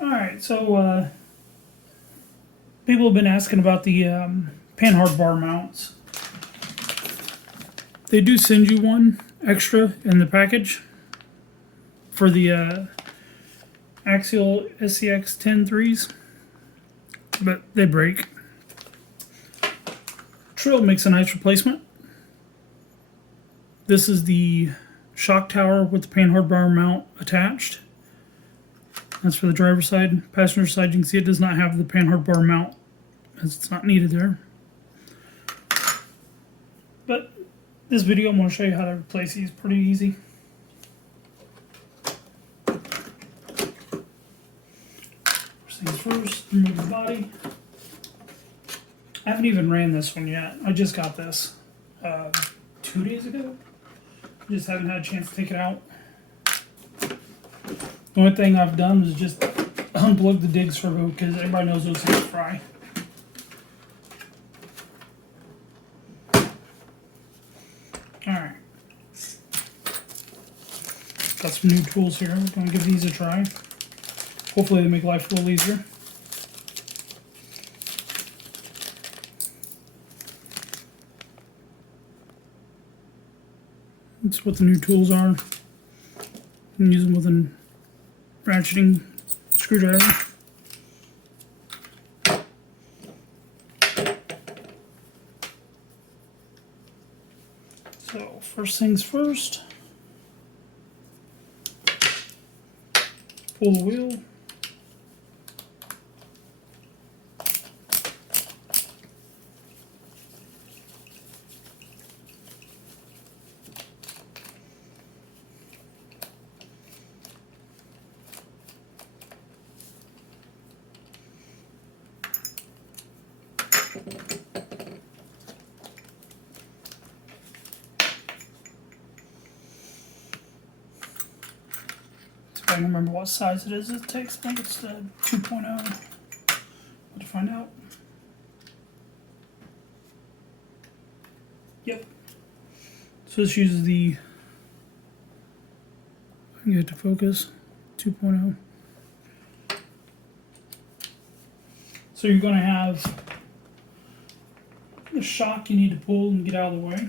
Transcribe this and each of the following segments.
Alright, so people have been asking about the Panhard bar mounts. They do send you one extra in the package for the axial SCX10 IIIs, but they break. Treal makes a nice replacement. This is the Shocktower with the Panhard bar mount attached. That's for the driver's side. Passenger side, you can see it does not have the Panhard bar mount, as it's not needed there. But this video, I'm going to show you how to replace these. Pretty easy. First things first, remove the body. I haven't even ran this one yet. I just got this 2 days ago. Just haven't had a chance to take it out. The only thing I've done is just unplug the dig servo because everybody knows those things fry. Alright. Got some new tools here. We're going to give these a try. Hopefully they make life a little easier. That's what the new tools are. You can use them with a ratcheting screwdriver. So first things first, pull the wheel. I don't remember what size it is. It takes, I think it's the 2.0. Have to find out. Yep. So this uses the, I can get it to focus, 2.0. So you're going to have the shock you need to pull and get out of the way.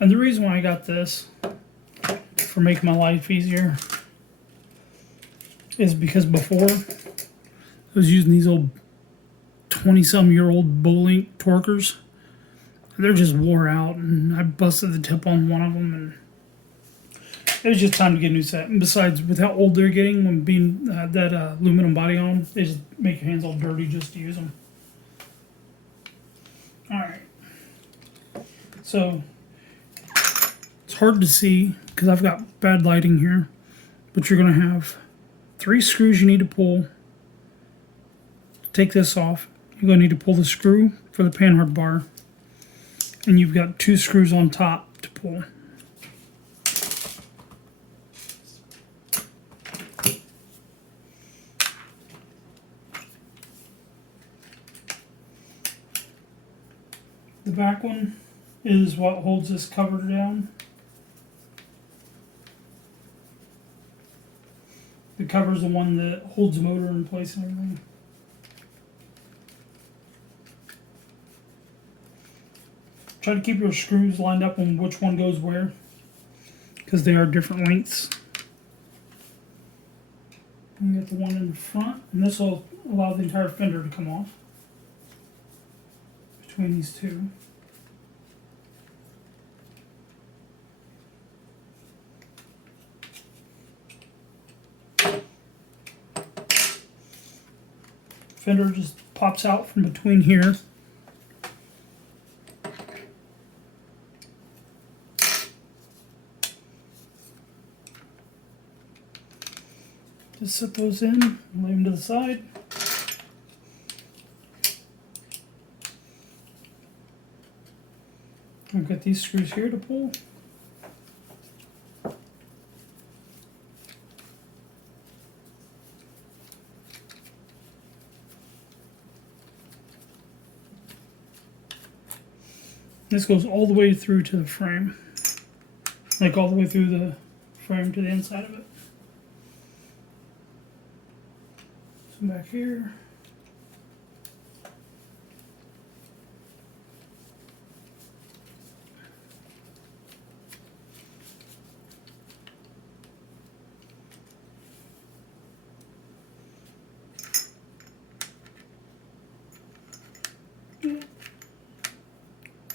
And the reason why I got this, for making my life easier, is because before I was using these old 20-some-year-old Bolink torquers. They're just wore out, and I busted the tip on one of them, and it was just time to get a new set. And besides, with how old they're getting, when being that aluminum body on them, they just make your hands all dirty just to use them. Alright. So it's hard to see because I've got bad lighting here, but you're going to have 3 screws you need to pull. Take this off. You're going to need to pull the screw for the Panhard bar, and you've got 2 screws on top to pull. The back one is what holds this cover down. The cover is the one that holds the motor in place and everything. Try to keep your screws lined up on which one goes where, because they are different lengths. And you got the one in the front, and this will allow the entire fender to come off between these two. Fender just pops out from between here. Just set those in, lay them to the side. I've got these screws here to pull. This goes all the way through to the frame. Like all the way through the frame to the inside of it. So back here.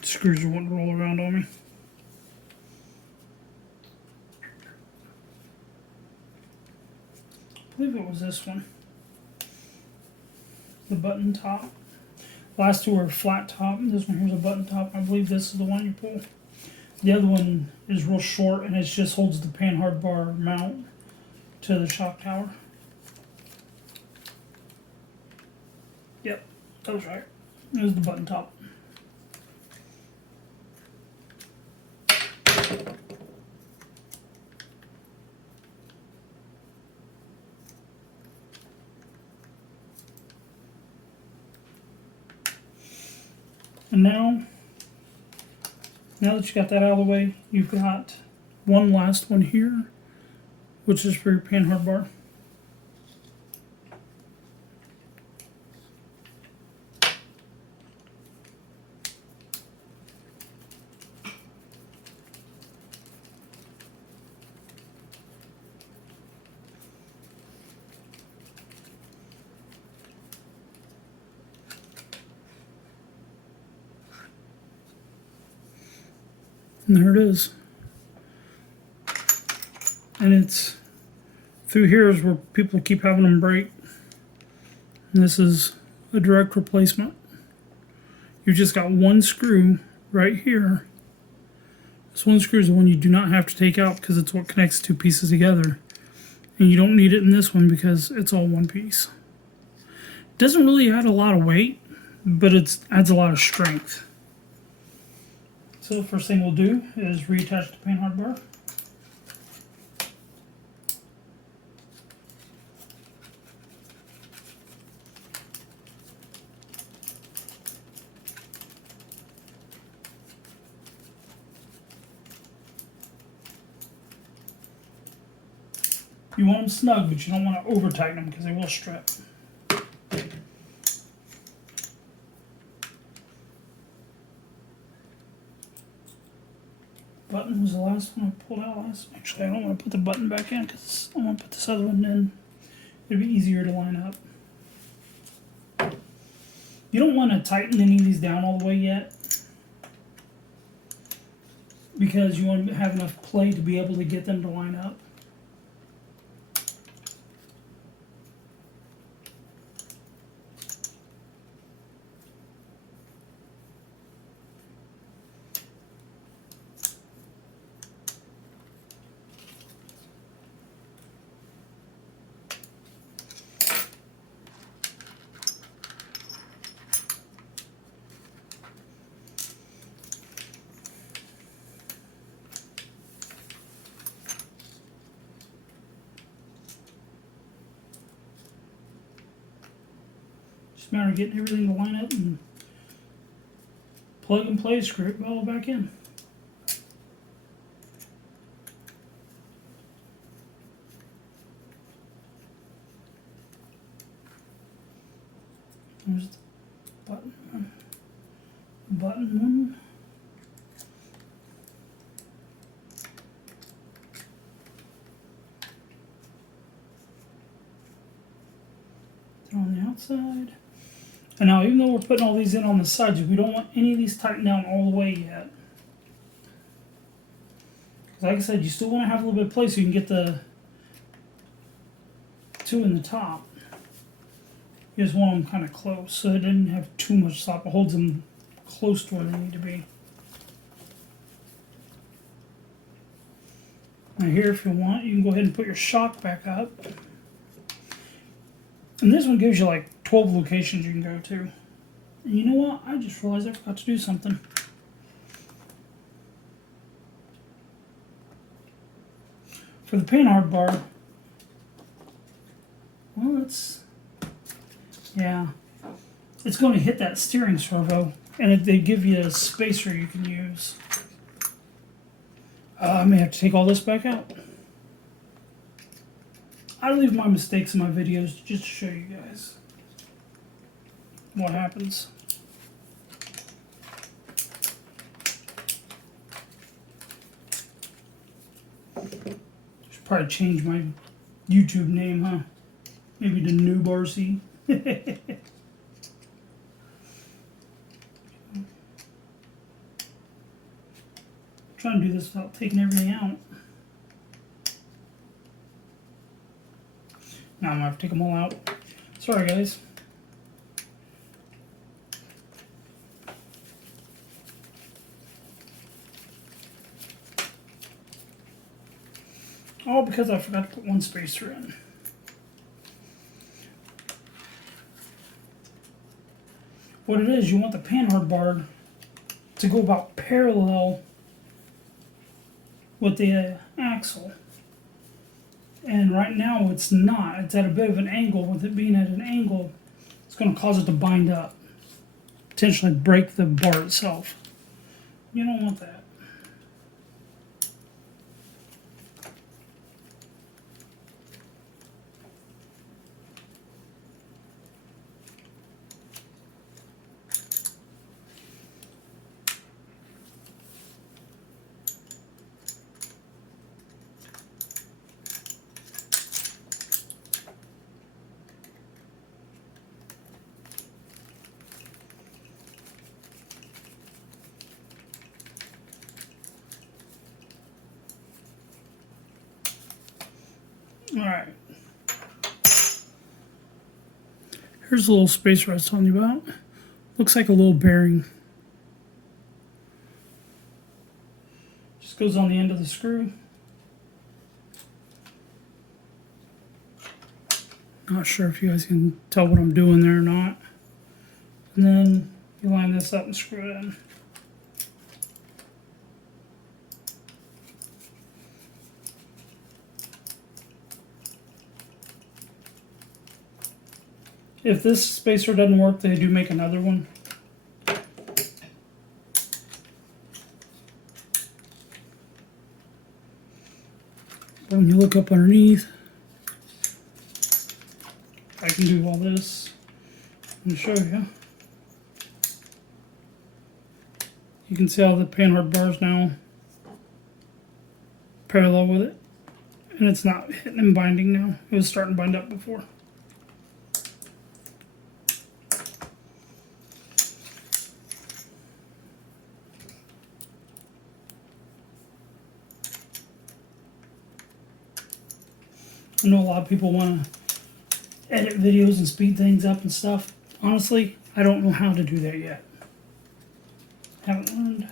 Screws won't roll around on me. I believe it was this one. The button top. Last two are flat top. This one here's a button top. I believe this is the one you pull. The other one is real short and it just holds the Panhard bar mount to the Shocktower. Yep, that was right. It was the button top. And now that you got that out of the way, you've got one last one here, which is for your Panhard bar. And there it is. And it's through here is where people keep having them break. And this is a direct replacement. You've just got one screw right here. This one screw is the one you do not have to take out because it's what connects two pieces together. And you don't need it in this one because it's all one piece. It doesn't really add a lot of weight, but it adds a lot of strength. So the first thing we'll do is reattach the Panhard bar. You want them snug, but you don't want to over tighten them because they will strip. Button was the last one I pulled out last. Actually, I don't want to put the button back in because I want to put this other one in. It'd be easier to line up. You don't want to tighten any of these down all the way yet because you want to have enough play to be able to get them to line up. Just a matter of getting everything to line up and plug and play, screw it all back in. There's the button one. Button one. They're on the outside. And now, even though we're putting all these in on the sides, we don't want any of these tightened down all the way yet. Because like I said, you still want to have a little bit of play so you can get the two in the top. You just want them kind of close so it didn't have too much slop. It holds them close to where they need to be. Now here, if you want, you can go ahead and put your shock back up. And this one gives you like 12 locations you can go to. And you know what? I just realized I forgot to do something. For the Panhard bar, well, it's going to hit that steering servo and they give you a spacer you can use. I may have to take all this back out. I leave my mistakes in my videos just to show you guys what happens. Should probably change my YouTube name, huh? Maybe to Noob RC. Trying to do this without taking everything out. Now I'm gonna have to take them all out. Sorry, guys. All because I forgot to put one spacer in. What it is, you want the Panhard bar to go about parallel with the axle. And right now it's not. It's at a bit of an angle. With it being at an angle, it's going to cause it to bind up. Potentially break the bar itself. You don't want that. Alright. Here's the little spacer I was telling you about. Looks like a little bearing. Just goes on the end of the screw. Not sure if you guys can tell what I'm doing there or not. And then you line this up and screw it in. If this spacer doesn't work, they do make another one. When you look up underneath, I can do all this. Let me show you. You can see how the Panhard bar is now parallel with it. And it's not hitting and binding now. It was starting to bind up before. I know a lot of people want to edit videos and speed things up and stuff. Honestly, I don't know how to do that yet. Haven't learned.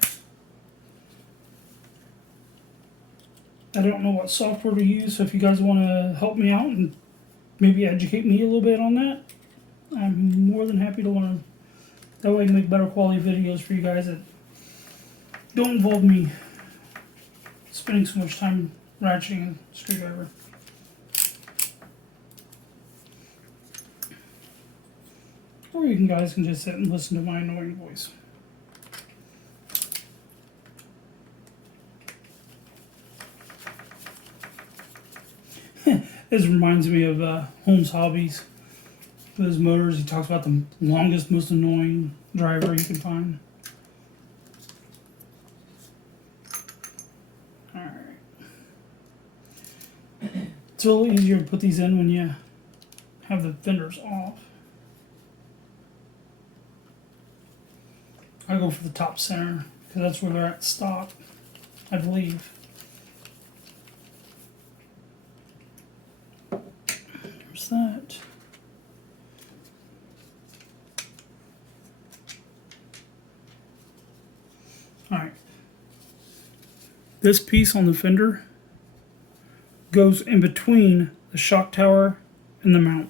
I don't know what software to use, so if you guys want to help me out and maybe educate me a little bit on that, I'm more than happy to learn. That way I can make better quality videos for you guys that don't involve me spending so much time ratcheting a screwdriver. Or you guys can just sit and listen to my annoying voice. This reminds me of Holmes' hobbies. With his motors, he talks about the longest, most annoying driver you can find. Alright. It's a little easier to put these in when you have the fenders off. I go for the top center because that's where they're at stock, I believe. There's that. Alright. This piece on the fender goes in between the Shocktower and the mount.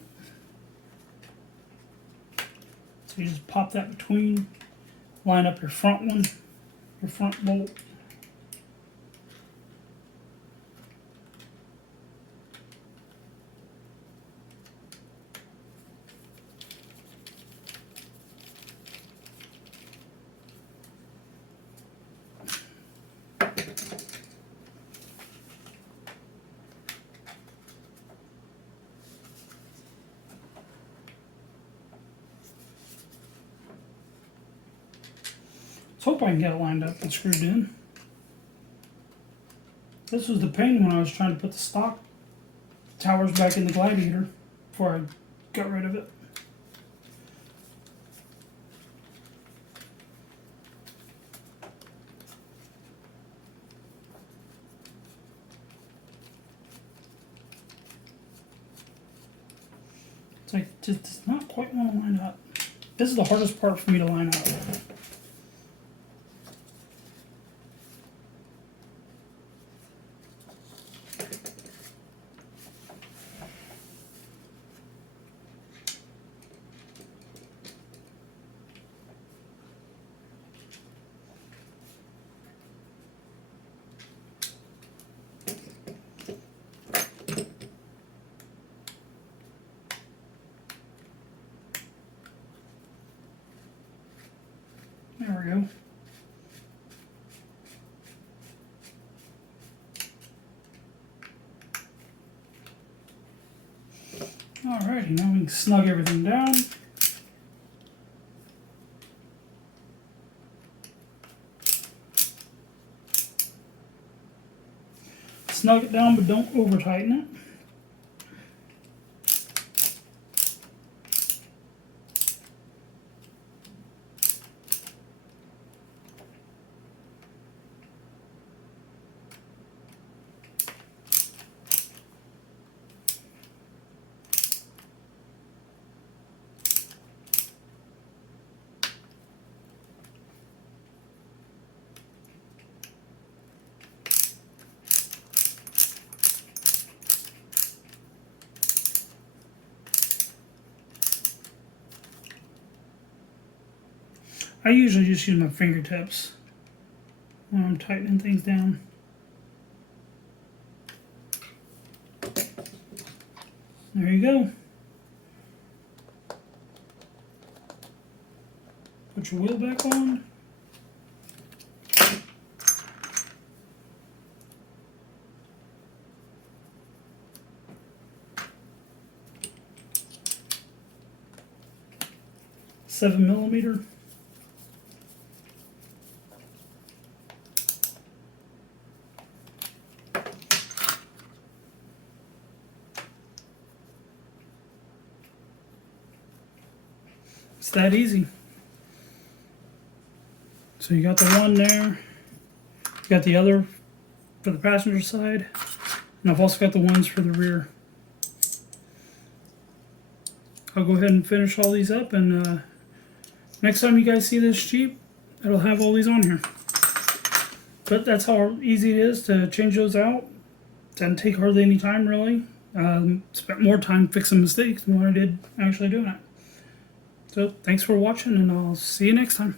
So you just pop that between. Line up your front one, your front bolt. Let's hope I can get it lined up and screwed in. This was the pain when I was trying to put the stock towers back in the Gladiator before I got rid of it. It's like, it does not quite want to line up. This is the hardest part for me to line up. There we go. Alrighty, now we can snug everything down. Snug it down, but don't over tighten it. I usually just use my fingertips when I'm tightening things down. There you go. Put your wheel back on. Seven millimeter. It's that easy. So you got the one there, you got the other for the passenger side, and I've also got the ones for the rear. I'll go ahead and finish all these up, and next time you guys see this Jeep, it'll have all these on here. But that's how easy it is to change those out. Doesn't take hardly any time, really. Spent more time fixing mistakes than what I did actually doing it. So thanks for watching, and I'll see you next time.